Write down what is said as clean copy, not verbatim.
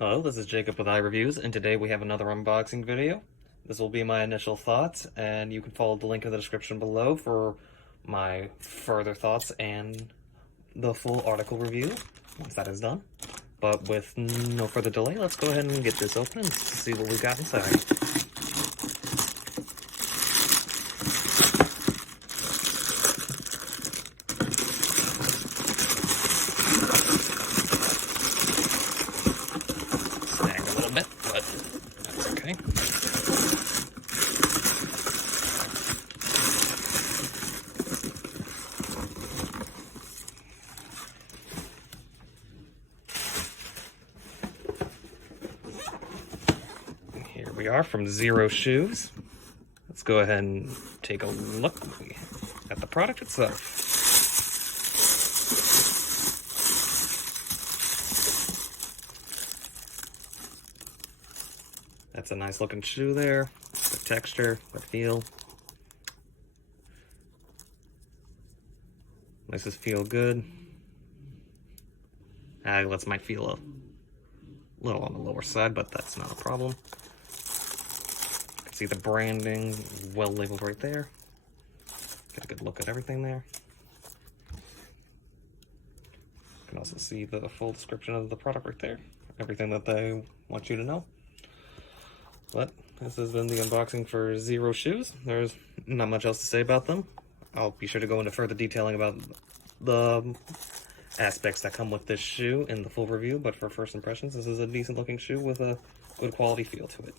Hello, this is Jacob with iReviews, and today we have another unboxing video. This will be my initial thoughts, and you can follow the link in the description below for my further thoughts and the full article review once that is done. But with no further delay, let's go ahead and get this open and see what we've got inside. Snagged a little bit, but that's okay. Here we are from Xero Shoes. Let's go ahead and take a look at the product itself. That's a nice looking shoe there. The texture, the feel. Laces feel good. Eyelets might feel a little on the lower side, but that's not a problem. You can see the branding well labeled right there. Get a good look at everything there. You can also see the full description of the product right there. Everything that they want you to know. But this has been the unboxing for Xero Shoes. There's not much else to say about them. I'll be sure to go into further detailing about the aspects that come with this shoe in the full review, but for first impressions, this is a decent looking shoe with a good quality feel to it.